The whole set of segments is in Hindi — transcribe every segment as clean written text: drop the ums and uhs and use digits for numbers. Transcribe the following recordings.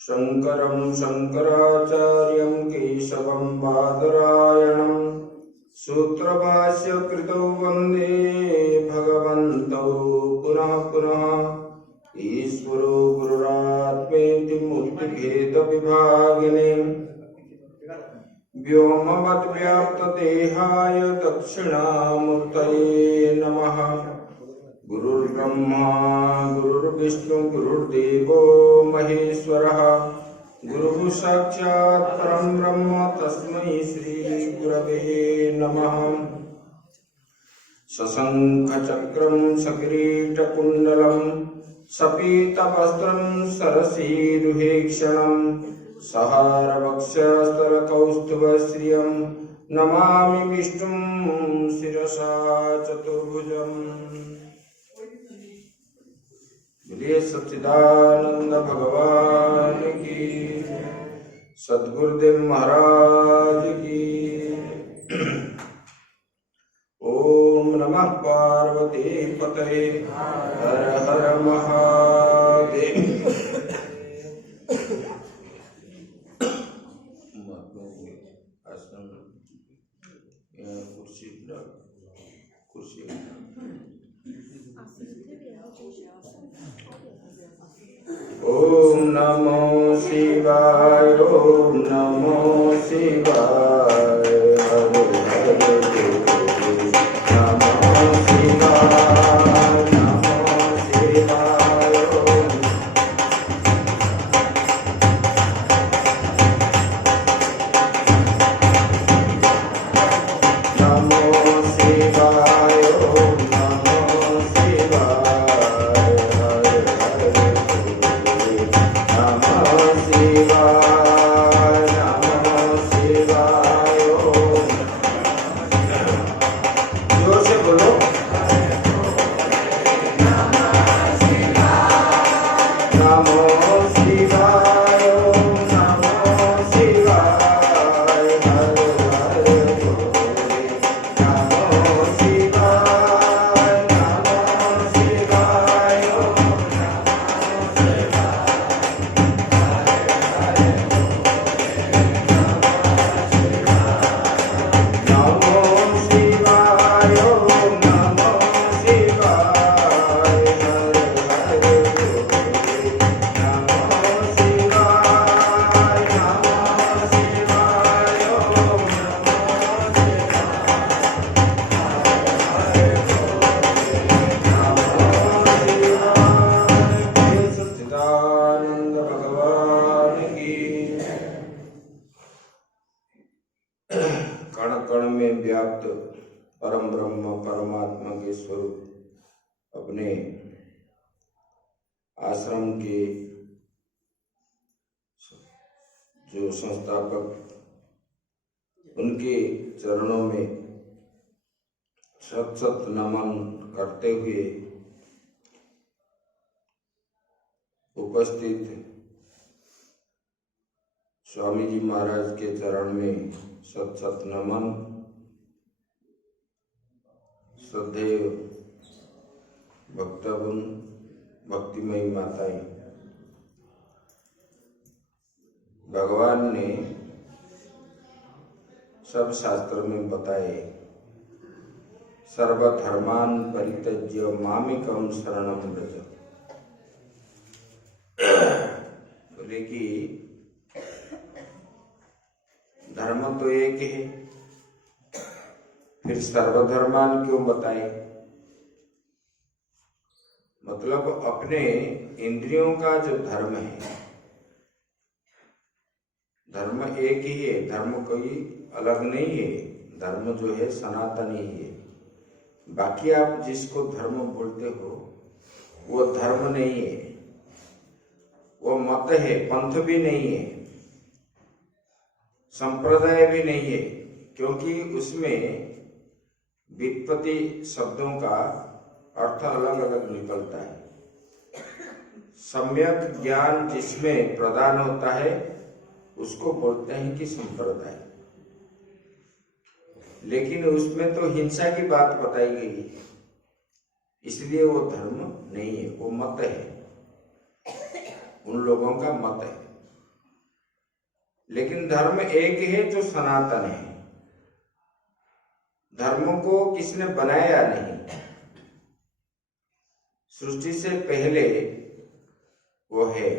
शंकरं शंकराचार्यं केशवं बादरायणं सूत्रभाष्यकृतौ वन्दे भगवन्तौ पुनः पुनः। ईश्वरो गुरुरात्मेति मूर्तिभेदविभागिने व्योमवद्व्याप्तदेहाय दक्षिणामूर्तये नमः। गुरुर्ब्रह्मा गुरुर्विष्णु गुरुर्देवो महेश्वरः गुरुः साक्षात् परं ब्रह्म तस्मै श्री गुरवे नमः। सशंखचक्रं सकिरीटकुण्डलं सपीतवस्त्रं सरसीरुहेक्षणं सहारवक्षस्थलकौस्तुभश्रियं नमामि विष्णुं शिरसा चतुर्भुजम्। बोलिए सच्चिदानंद भगवान की, सद्गुरुदेव महाराज की। ओम नमः पार्वती पतये हर हर महादेव। महात्मा को आसन यहाँ कुर्सी ओम नमो शिवाय ओम नमो शिवाय हरे हरे नमो शिवाय नमो शिवाय नमो शिवाय ओम नमो शिवाय हरे हरे नमो शिवाय ओम जोर से बोलो नमो शिवाय ओम नमो शिवाय हरे हरे नमो शिवाय ओम नमो शिवाय ओम नमो शिवाय हरे हरे नमो शिवाय ओम सच्चिदानंद भगवान की कण कण में व्याप्त परम ब्रह्म परमात्मा के स्वरूप अपने आश्रम के जो संस्थापक उनके चरणों में सत सत नमन करते हुए उपस्थित स्वामी जी महाराज के चरण में सत सत नमन। श्रद्धेय भक्तवृंद भक्तिमयी माताएं, भगवान ने सब शास्त्र में बताए सर्वधर्मान परित्यज्य मामेकं शरणं व्रज। बोले कि धर्म तो एक है, फिर सर्वधर्मान क्यों बताए? मतलब अपने इंद्रियों का जो धर्म है, धर्म एक ही है, धर्म कोई अलग नहीं है। धर्म जो है सनातन ही है। बाकी आप जिसको धर्म बोलते हो वो धर्म नहीं है, वो मत है, पंथ भी नहीं है, संप्रदाय भी नहीं है, क्योंकि उसमें व्युत्पत्ति शब्दों का अर्थ अलग अलग निकलता है। सम्यक ज्ञान जिसमें प्रदान होता है उसको बोलते हैं कि संप्रदाय। लेकिन उसमें तो हिंसा की बात बताई गई है, इसलिए वो धर्म नहीं है, वो मत है, उन लोगों का मत है। लेकिन धर्म एक है जो सनातन है। धर्म को किसने बनाया नहीं, सृष्टि से पहले वो है,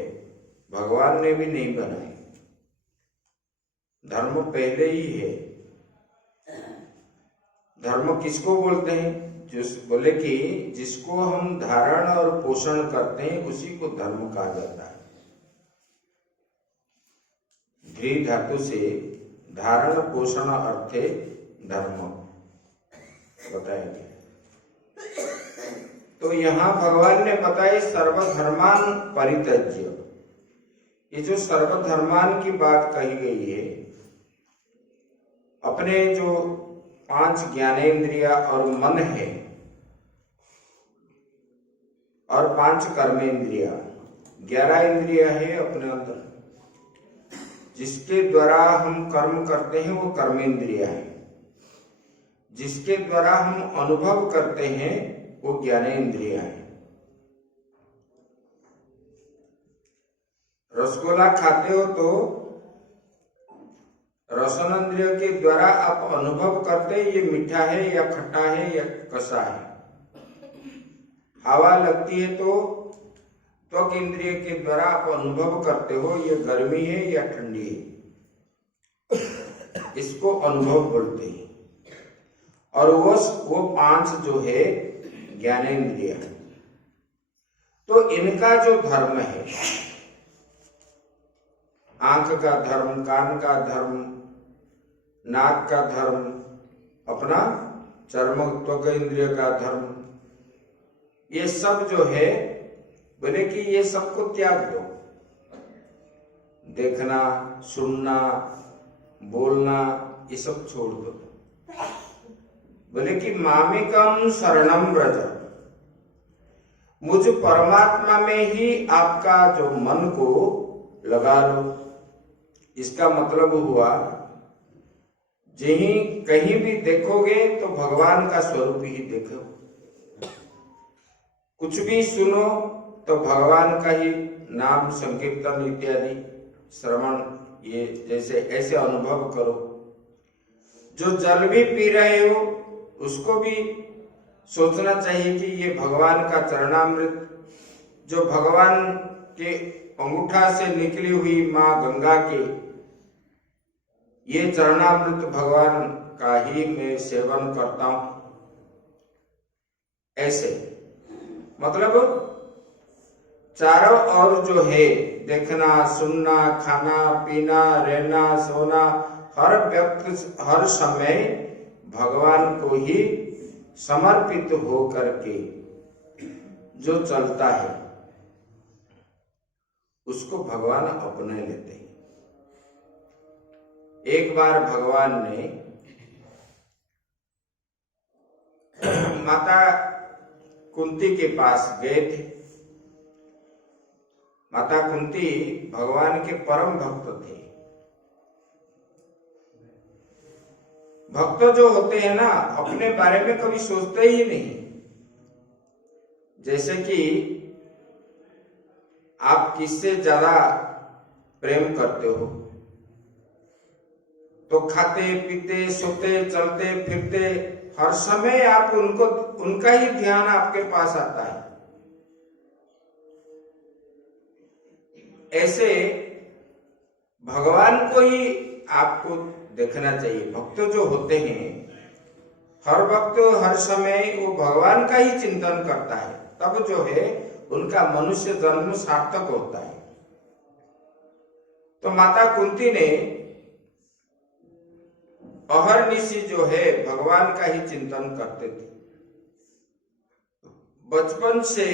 भगवान ने भी नहीं बनाए। धर्म पहले ही है। धर्म किसको बोलते हैं? जो बोले कि जिसको हम धारण और पोषण करते हैं उसी को धर्म कहा जाता है। ध्री धातु से धारण पोषण अर्थे धर्म बताया गया। तो यहाँ भगवान ने बताया सर्वधर्मान परित्यज्य। ये जो सर्वधर्मान की बात कही गई है, अपने जो 5 ज्ञानेंद्रिया और मन है और 5 कर्मेंद्रिया, 11 इंद्रिया है अपने अंदर, जिसके द्वारा हम कर्म करते हैं वो कर्मेंद्रिया है। जिसके द्वारा हम अनुभव करते हैं वो ज्ञानेंद्रिया है। रसगुल्ला खाते हो तो रसन इंद्रिय के द्वारा आप अनुभव करते ये मीठा है या खट्टा है या कसा है। हवा लगती है तो त्वक इंद्रिय के द्वारा आप अनुभव करते हो ये गर्मी है या ठंडी है, इसको अनुभव बोलते हैं। और वो 5 जो है ज्ञानेंद्रिय, तो इनका जो धर्म है, आंख का धर्म, कान का धर्म, नाक का धर्म, अपना चर्म त्वक इंद्रिय का धर्म, ये सब जो है बोले कि ये सबको त्याग दो। देखना, सुनना, बोलना, ये सब छोड़ दो। बोले कि मामिकम शरणम व्रज, मुझ परमात्मा में ही आपका जो मन को लगा लो। इसका मतलब हुआ जहीं कहीं भी देखोगे तो भगवान का स्वरूप ही देखो, कुछ भी सुनो तो भगवान का ही नाम संकीर्तन इत्यादि श्रवण, ये जैसे ऐसे अनुभव करो। जो जल भी पी रहे हो उसको भी सोचना चाहिए कि ये भगवान का चरणामृत, जो भगवान के अंगूठा से निकली हुई मां गंगा के ये चरणामृत भगवान का ही मैं सेवन करता हूं। ऐसे मतलब चारों ओर जो है देखना, सुनना, खाना, पीना, रहना, सोना, हर व्यक्ति हर समय भगवान को ही समर्पित हो करके जो चलता है उसको भगवान अपने लेते हैं। एक बार भगवान ने माता कुंती के पास गए थे। माता कुंती भगवान के परम भक्त थे। भक्त जो होते हैं ना, अपने बारे में कभी सोचते ही नहीं। जैसे कि आप किससे ज्यादा प्रेम करते हो तो खाते पीते सोते चलते फिरते हर समय आप उनका ही ध्यान आपके पास आता है। ऐसे भगवान को ही आपको देखना चाहिए। भक्त जो होते हैं हर वक्त हर समय वो भगवान का ही चिंतन करता है, तब जो है उनका मनुष्य जन्म सार्थक होता है। तो माता कुंती ने अहर्निशि जो है भगवान का ही चिंतन करते थे। बचपन से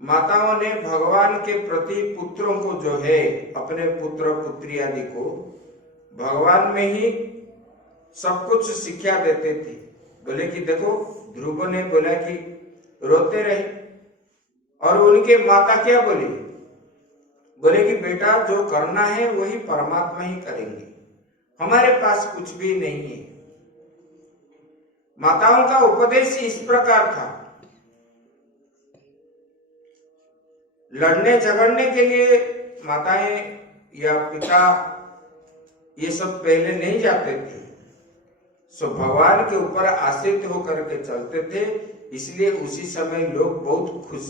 माताओं ने भगवान के प्रति पुत्रों को जो है, अपने पुत्र पुत्री आदि को भगवान में ही सब कुछ शिक्षा देते थे। बोले कि देखो, ध्रुव ने बोला कि रोते रहे और उनके माता क्या बोली, बोले कि बेटा जो करना है वही परमात्मा ही करेंगे, हमारे पास कुछ भी नहीं है। माताओं का उपदेश इस प्रकार था। लड़ने झगड़ने के लिए माताएं या पिता ये सब पहले नहीं जाते थे, सो भगवान के ऊपर आश्रित होकर के चलते थे। इसलिए उसी समय लोग बहुत खुश,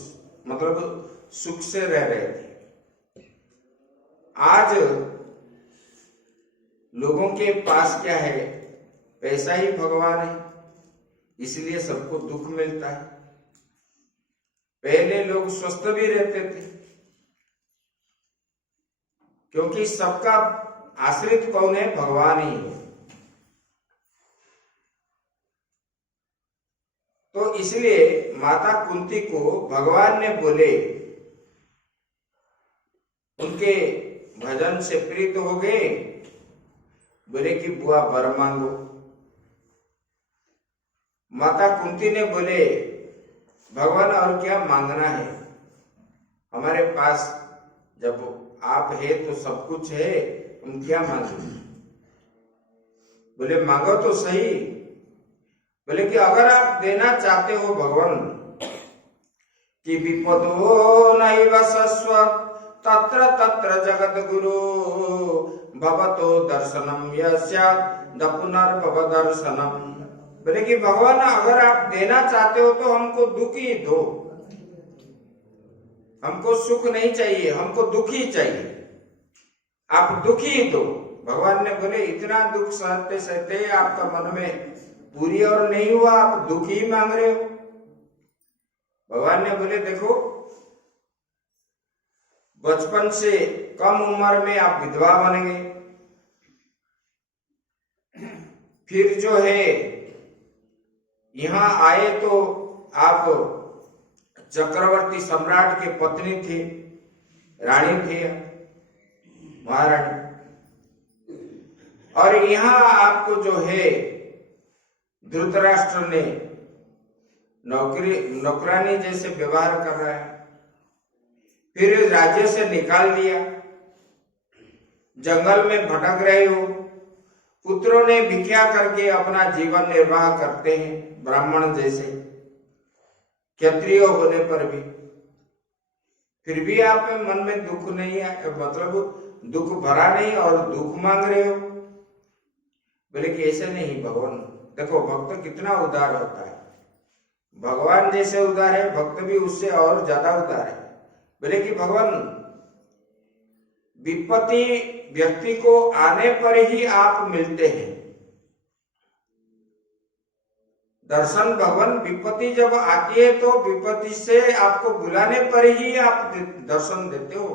मतलब सुख से रह रहे थे। आज लोगों के पास क्या है, पैसा ही भगवान है, इसलिए सबको दुख मिलता है। पहले लोग स्वस्थ भी रहते थे, क्योंकि सबका आश्रित कौन है, भगवान ही है। तो इसलिए माता कुंती को भगवान ने बोले, उनके भजन से प्रीत हो गए, बोले कि बुआ वर मांगो। माता कुंती ने बोले, भगवान और क्या मांगना है, हमारे पास जब आप है तो सब कुछ है, हम क्या मांगे। बोले मांगो तो सही। बोले कि अगर आप देना चाहते हो भगवान कि विपदो नैव सस्व तत्र तत्र जगत गुरु भवतो दर्शनम यस्या द पुनर्भव दर्शनम। बोले कि भगवान अगर आप देना चाहते हो तो हमको दुख ही दो, हमको सुख नहीं चाहिए, हमको दुख ही चाहिए, आप दुख ही दो। भगवान ने बोले इतना दुख सहते सहते आपका मन में पूरी और नहीं हुआ, आप दुख ही मांग रहे हो। भगवान ने बोले देखो बचपन से कम उम्र में आप विधवा बन गए, फिर जो है यहाँ आए तो आप चक्रवर्ती सम्राट के पत्नी थे, रानी थे, महारानी, और यहाँ आपको जो है धृतराष्ट्र ने नौकरानी जैसे व्यवहार कर रहा है, फिर राज्य से निकाल दिया, जंगल में भटक रहे हो, पुत्रों ने भिक्षा करके अपना जीवन निर्वाह करते हैं ब्राह्मण जैसे, क्षत्रिय होने पर भी, फिर भी आप मन में दुख नहीं है, मतलब दुख भरा नहीं और दुख मांग रहे हो। बोले कि ऐसे नहीं भगवान, देखो भक्त कितना उदार होता है, भगवान जैसे उदार है भक्त भी उससे और ज्यादा उदार है। बोले कि भगवान विपत्ति व्यक्ति को आने पर ही आप मिलते हैं, दर्शन भगवान विपत्ति जब आती है तो विपत्ति से आपको बुलाने पर ही आप दर्शन देते हो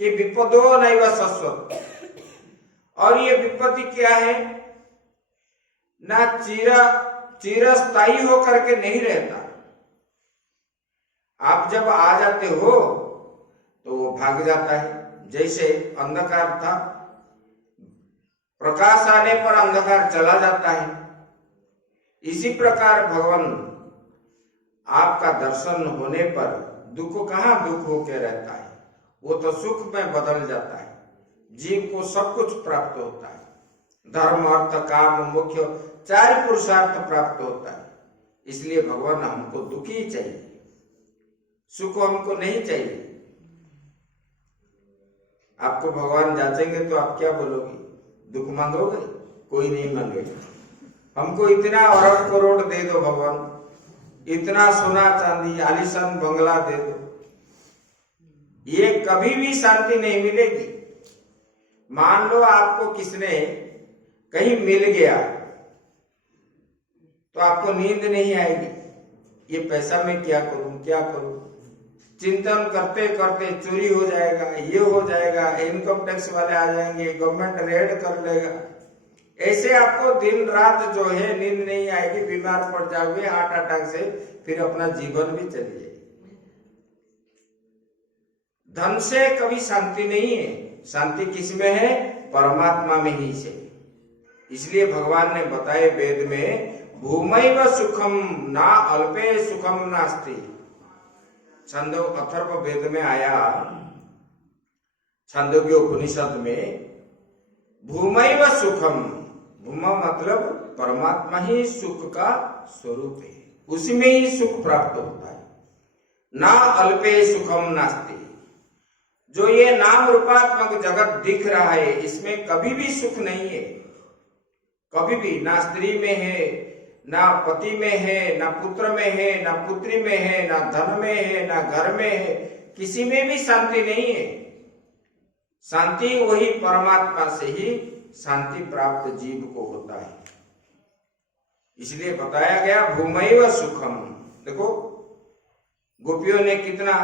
कि विपदो नैव शाश्वत। और ये विपत्ति क्या है, ना चिरस्थायी होकर के नहीं रहता, आप जब आ जाते हो तो वो भाग जाता है। जैसे अंधकार था, प्रकाश आने पर अंधकार चला जाता है, इसी प्रकार भगवान आपका दर्शन होने पर दुख कहाँ दुख होके रहता है, वो तो सुख में बदल जाता है। जीव को सब कुछ प्राप्त होता है, धर्म अर्थ काम मुख्य 4 पुरुषार्थ प्राप्त होता है। इसलिए भगवान हमको दुखी चाहिए, सुख हमको नहीं चाहिए। आपको भगवान जांचेंगे तो आप क्या बोलोगे, दुख मांगोगे? कोई नहीं मांगेगा। हमको इतना अरब करोड़ दे दो भगवान, इतना सोना चांदी आलीशान बंगला दे दो, ये कभी भी शांति नहीं मिलेगी। मान लो आपको किसने कहीं मिल गया तो आपको नींद नहीं आएगी, ये पैसा मैं क्या करूं क्या करूं, चिंतन करते करते चोरी हो जाएगा, ये हो जाएगा, इनकम टैक्स वाले आ जाएंगे, गवर्नमेंट रेड कर लेगा, ऐसे आपको दिन रात जो है नींद नहीं आएगी, बीमार पड़ जाओगे हार्ट अटैक से, फिर अपना जीवन भी चली जाएगी। धन से कभी शांति नहीं है, शांति किसमें है? परमात्मा में ही से। इसलिए भगवान ने बताए वेद में, भूमैव सुखम ना अल्पे सुखम नास्ति। छंदो अथर्व वेद में आया, छंदोग्य उपनिषद में, भूमैव सुखम, भूमा मतलब परमात्मा ही सुख का स्वरूप है, उसी में ही सुख प्राप्त होता है। ना अल्पे सुखम नास्ति, जो ये नाम रूपात्मक जगत दिख रहा है इसमें कभी भी सुख नहीं है, कभी भी, ना स्त्री में है, ना पति में है, ना पुत्र में है, ना पुत्री में है, ना धन में है, ना घर में है, किसी में भी शांति नहीं है। शांति वही परमात्मा से ही शांति प्राप्त जीव को होता है। इसलिए बताया गया भूमैव सुखम। देखो गोपियों ने कितना,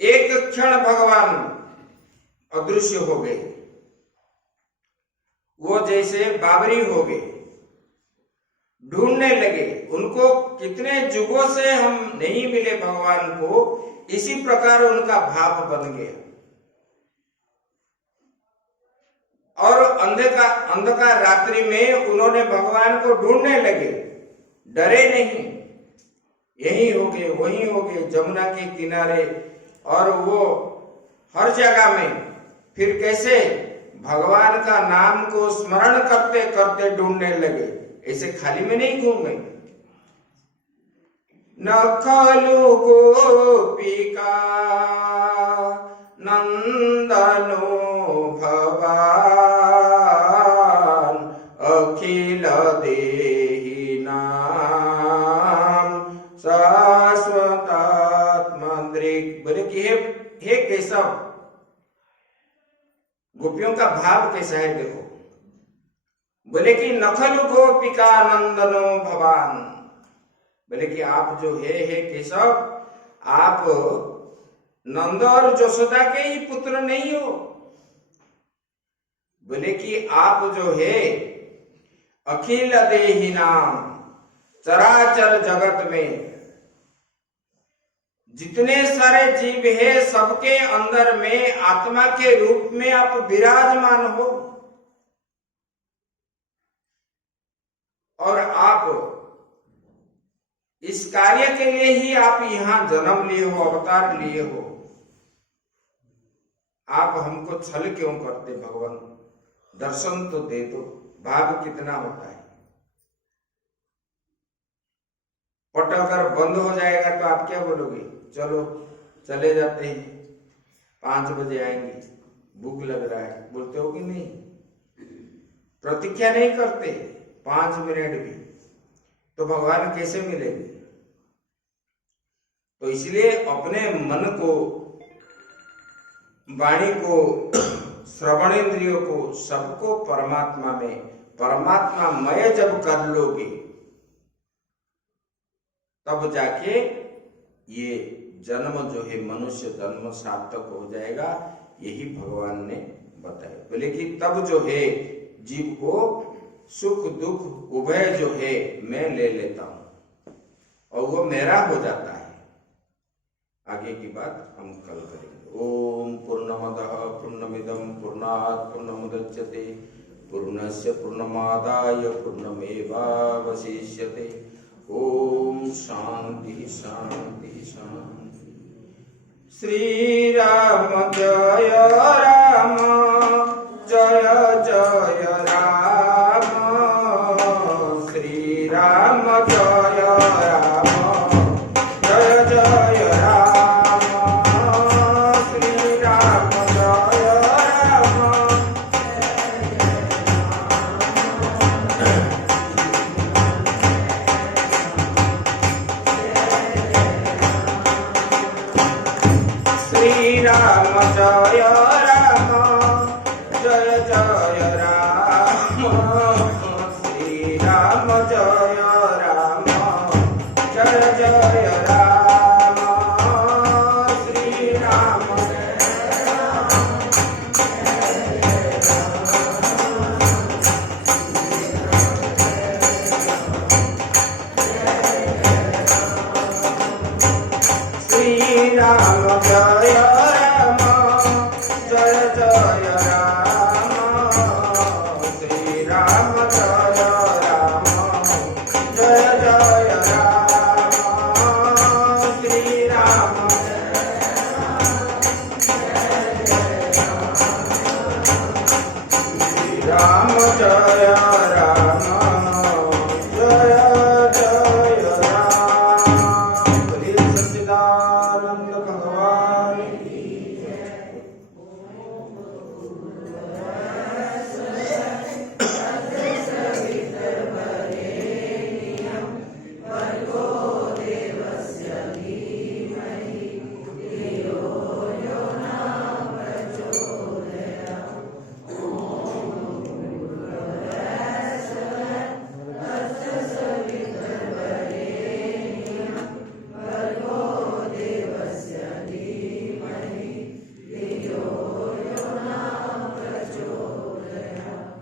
एक क्षण भगवान अदृश्य हो गए, वो जैसे बाबरी हो गए, ढूंढने लगे, उनको कितने जुगों से हम नहीं मिले भगवान को, इसी प्रकार उनका भाव बन गया। और अंधकार रात्रि में उन्होंने भगवान को ढूंढने लगे, डरे नहीं, यहीं हो गए वहीं हो गए, जमुना के किनारे, और वो हर जगह में। फिर कैसे भगवान का नाम को स्मरण करते करते ढूंढने लगे, ऐसे खाली में नहीं घूमे। न खलु गोपिका नंदनो गोपियों का भाव कैसा है देखो। बोले कि नखलु गोपिका नंदनो भवान, बोले कि आप जो है केशव, आप नंद और यशोदा के ही पुत्र नहीं हो। बोले कि आप जो है अखिल देहि नाम, चराचर जगत में जितने सारे जीव है सबके अंदर में आत्मा के रूप में आप विराजमान हो। और आप इस कार्य के लिए ही आप यहां जन्म लिए हो, अवतार लिए हो। आप हमको छल क्यों करते भगवान, दर्शन तो दे दो। भाव कितना होता है। पट अगर बंद हो जाएगा तो आप क्या बोलोगे, चलो चले जाते हैं, 5 बजे आएंगे, भूख लग रहा है, बोलते हो कि नहीं? प्रतीक्षा नहीं करते 5 मिनट भी, तो भगवान कैसे मिलेंगे? तो इसलिए अपने मन को, वाणी को, श्रवणेंद्रियों को, सबको परमात्मा में, परमात्मामय जब कर लोगे तब जाके ये जन्म जो है मनुष्य जन्म सार्थक हो जाएगा। यही भगवान ने बताया। बोले कि तब जो है जीव को सुख दुख उभय जो है मैं ले लेता हूं और वो मेरा हो जाता है। आगे की बात हम कल करेंगे। ओम पूर्णमदः पूर्णमिदं पूर्णात् पूर्णमुदच्यते पूर्णस्य पूर्णमादाय पूर्णमेवावशिष्यते। ओम शांति शांति शांति। श्री राम जय राम जय जय राम, श्री राम जय राम जय जय राम, श्री राम जय राम। श्री राम जय